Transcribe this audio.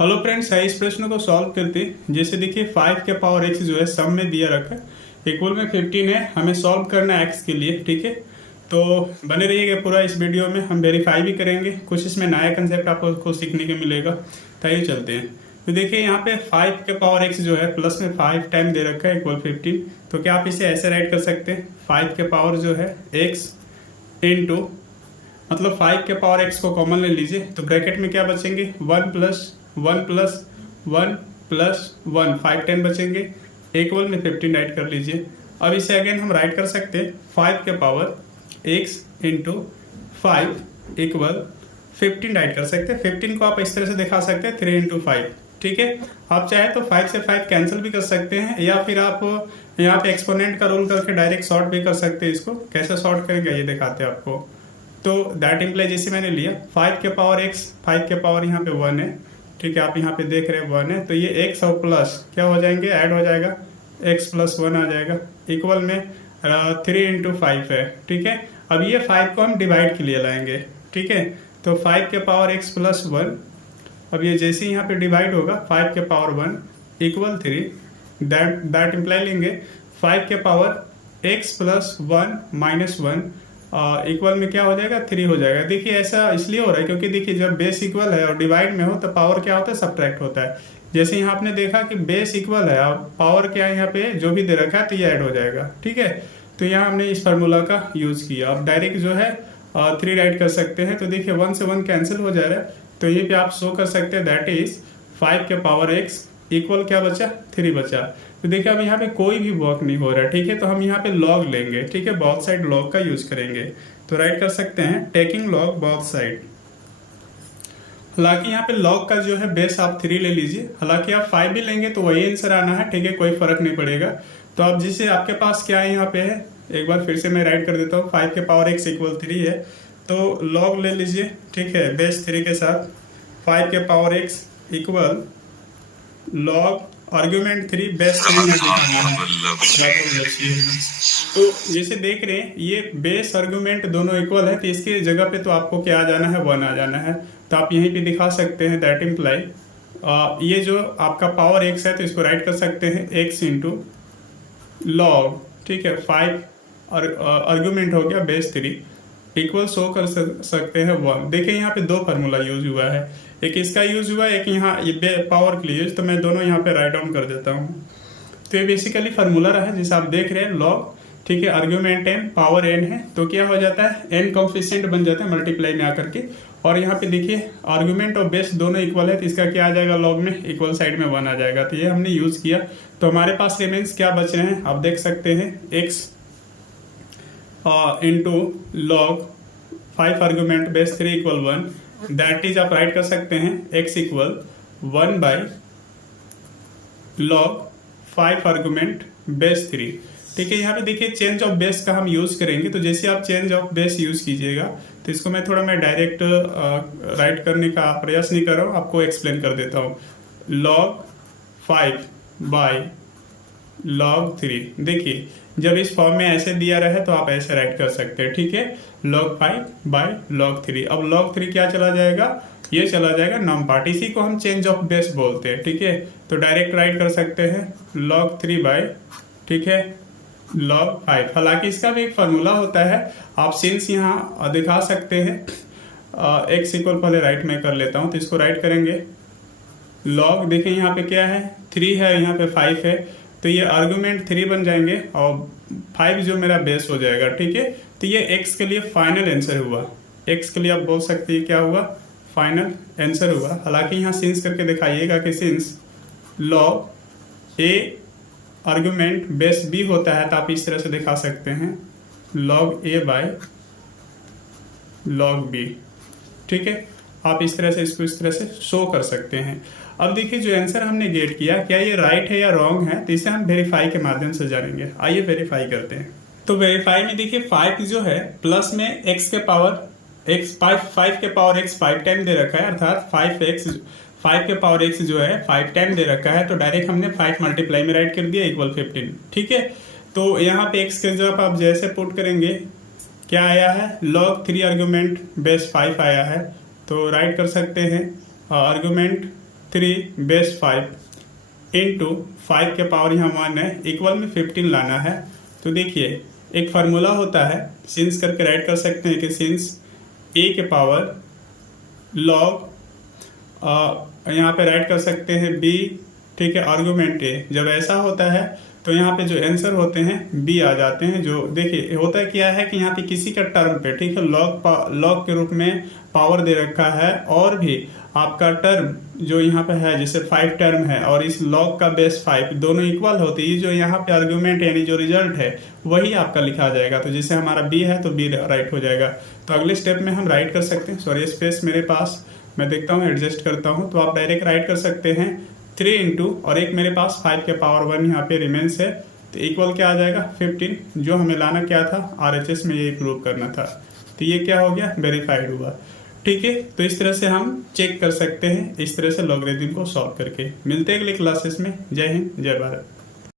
Hello friends, है इस प्रश्न को सॉल्व करते हैं। जैसे देखिए 5 के पावर x जो है सम में दिया रखा है, इक्वल में 15 है। हमें सॉल्व करना है x के लिए, ठीक है। तो बने रहिएगा पूरा इस वीडियो में, हम वेरीफाई भी करेंगे, कुछ इसमें नया कंसेप्ट आपको सीखने को मिलेगा। तो ये चलते हैं। तो देखिए यहाँ पे 5 के पावर x जो है प्लस में 5 टाइम दे रखा है इक्वल 15। तो क्या आप इसे ऐसे राइट कर सकते हैं, 5 के पावर जो है x इंटू, मतलब 5 के पावर x को कॉमन ले लीजिए, तो ब्रैकेट में क्या बचेंगे 1 प्लस 1 प्लस 1 प्लस 1, 5 10 बचेंगे, इक्वल में 15 राइट कर लीजिए। अब इसे अगेन हम राइट कर सकते हैं 5 के power x into 5 equal 15 right कर सकते हैं। 15 को आप इस तरह से दिखा सकते हैं 3 इंटू 5, ठीक है। आप चाहे तो 5 से 5 कैंसिल भी कर सकते हैं, या फिर आप यहाँ पे एक्सपोनेंट का रूल करके डायरेक्ट शॉर्ट भी कर सकते हैं। इसको कैसे शॉर्ट करेंगे ये दिखाते हैं आपको। तो दैट इम्प्लाई जैसे मैंने लिया 5 के पावर x, 5 के पावर यहाँ पे 1 है, ठीक है। आप यहाँ पे देख रहे हैं 1 है, तो ये x और प्लस क्या हो जाएंगे, ऐड हो जाएगा, x प्लस 1 आ जाएगा, इक्वल में 3 इंटू 5 है, ठीक है। अब ये 5 को हम डिवाइड के लिए लाएंगे, ठीक है। तो 5 के पावर x प्लस 1, अब ये जैसे यहाँ पे डिवाइड होगा 5 के पावर 1 इक्वल 3, दैट इम्प्लाई लेंगे 5 के power x plus 1 minus 1 equal में क्या हो जाएगा 3 हो जाएगा। देखिए ऐसा इसलिए हो रहा है क्योंकि देखिए जब बेस इक्वल है और डिवाइड में हो तो पावर क्या होता है, सब्ट्रैक्ट होता है। जैसे यहाँ आपने देखा कि बेस इक्वल है, अब पावर क्या है यहाँ पे जो भी दे रखा है तो ये ऐड हो जाएगा, ठीक है। तो यहाँ हमने इस फार्मूला का यूज किया। अब डायरेक्ट जो है 3 राइट कर सकते हैं। तो देखिए 1 से 1 कैंसिल हो जा रहा है, तो ये पे आप शो कर सकते हैं दैट इज 5 के पावर x इक्वल क्या बचा, 3 बचा। तो देखिए अब यहाँ पे कोई भी वर्क नहीं हो रहा है, ठीक है। तो हम यहाँ पे लॉग लेंगे, ठीक है, बोथ साइड लॉग का यूज करेंगे। तो राइट कर सकते हैं टेकिंग लॉग बोथ साइड। हालांकि यहाँ पे लॉग का जो है बेस आप 3 ले लीजिए, हालांकि आप 5 भी लेंगे तो वही आंसर आना है, ठीक है, कोई फर्क नहीं पड़ेगा। तो अब जिसे आपके पास क्या है यहाँ पे है, एक बार फिर से मैं राइट कर देता हूँ, 5 के पावर x इक्वल 3 है, तो लॉग ले लीजिए, ठीक है, बेस 3 के साथ 5 के power x equal log argument 3 base 3 में दिखाना है। तो जैसे देख रहे हैं ये बेस आर्ग्यूमेंट दोनों इक्वल है, तो इसके जगह पे तो आपको क्या आ जाना है, 1 आ जाना है। तो आप यहीं पे दिखा सकते हैं दैट इम्प्लाई ये जो आपका पावर x है तो इसको राइट कर सकते हैं x इंटू लॉग, ठीक है, 5 और आर्ग्यूमेंट हो गया बेस 3 इक्वल शो कर सकते हैं 1। देखिए यहाँ पे 2 फार्मूला यूज हुआ है, एक इसका यूज हुआ है, एक यहाँ ये पावर के लिए यूज, तो मैं दोनों यहाँ पे राइट डाउन कर देता हूँ। तो ये बेसिकली फार्मूला रहा जिसे आप देख रहे हैं लॉग, ठीक है, आर्ग्यूमेंट n पावर n है, तो क्या हो जाता है n कोफिशिएंट बन जाता है मल्टीप्लाई में आकर के। और यहाँ पे देखिए आर्ग्यूमेंट और बेस दोनों इक्वल है, तो इसका क्या आ जाएगा लॉग में, इक्वल साइड में 1 आ जाएगा। तो ये हमने यूज किया। तो हमारे पास रिमेन्स क्या बच रहे हैं, आप देख सकते हैं x into log 5 argument base 3 equal 1, that is आप राइट कर सकते हैं x equal 1 by log 5 argument base 3, ठीक है। यहाँ पे देखिए चेंज ऑफ बेस का हम यूज करेंगे। तो जैसे आप चेंज ऑफ बेस यूज कीजिएगा, तो इसको मैं डायरेक्ट राइट करने का प्रयास नहीं कर रहा हूँ, आपको एक्सप्लेन कर देता हूँ। लॉग 5 बाई लॉग 3, देखिए जब इस फॉर्म में ऐसे दिया रहे तो आप ऐसे राइट कर सकते हैं, ठीक है, log 5 बाई log 3। अब log 3 क्या चला जाएगा, ये चला जाएगा नम पार्ट, इसी को हम चेंज ऑफ बेस बोलते हैं, ठीक है। तो डायरेक्ट राइट कर सकते हैं log 3 बाई, ठीक है, log 5। हालांकि इसका भी एक फार्मूला होता है, आप सिंस यहाँ दिखा सकते हैं x इक्वल, पहले राइट में कर लेता हूँ, तो इसको राइट करेंगे log, देखिए यहाँ पे क्या है 3 है, यहाँ पे 5 है, तो ये आर्गुमेंट 3 बन जाएंगे और 5 जो मेरा बेस हो जाएगा, ठीक है। तो ये x के लिए फाइनल आंसर हुआ, x के लिए आप बोल सकते हैं क्या हुआ, फाइनल आंसर हुआ। हालांकि यहाँ सिंस करके दिखाइएगा कि since log a argument base b होता है, तो आप इस तरह से दिखा सकते हैं log a by log b, ठीक है। आप इस तरह से इसको इस तरह से शो कर सकते हैं। अब देखिए जो आंसर हमने गेट किया, क्या ये राइट है या रॉन्ग है, तो इसे हम वेरीफाई के माध्यम से जानेंगे। आइए वेरीफाई करते हैं। तो वेरीफाई में देखिए 5 जो है प्लस में x के पावर x 5 के पावर x 5 टाइम दे रखा है, अर्थात 5 के पावर x जो है 5 टाइम दे रखा है, तो डायरेक्ट हमने 5 मल्टीप्लाई में राइट कर दिया इक्वल 15, ठीक है। तो यहाँ पे x के जब आप जैसे पुट करेंगे क्या आया है, log 3 आर्ग्यूमेंट बेस 5 आया है, तो राइट कर सकते हैं आर्ग्यूमेंट 3 बेस 5 इंटू 5 के पावर यहाँ 1 है, इक्वल में 15 लाना है। तो देखिए एक फार्मूला होता है, सिंस करके राइट कर सकते हैं कि सिंस a के पावर लॉग यहाँ पे राइट कर सकते हैं b, ठीक है, आर्गुमेंट a। जब ऐसा होता है तो यहाँ पे जो आंसर होते हैं b आ जाते हैं। जो देखिए होता क्या है कि यहाँ पे किसी का टर्म पे, ठीक है, लॉग के रूप में पावर दे रखा है, और भी आपका टर्म जो यहाँ पे है जैसे 5 टर्म है और इस लॉग का बेस 5 दोनों इक्वल होते हैं। जो यहाँ पे आर्गुमेंट यानी जो रिजल्ट है वही आपका लिखा जाएगा। तो जैसे हमारा b है तो b राइट हो जाएगा। तो अगले स्टेप में हम राइट कर सकते हैं, सॉरी स्पेस मेरे पास मैं देखता हूँ एडजस्ट करता हूँ, तो आप डायरेक्ट राइट कर सकते हैं 3 इंटू, और एक मेरे पास 5 के पावर 1 यहाँ पे रिमेंस है, तो इक्वल क्या आ जाएगा 15। जो हमें लाना क्या था, RHS में ये प्रूव करना था। तो ये क्या हो गया, वेरीफाइड हुआ। ठीक है, तो इस तरह से हम चेक कर सकते हैं, इस तरह से लॉगरिथम को सॉल्व करके। मिलते हैं अगले क्लासेस में। जय हिंद, जय भारत।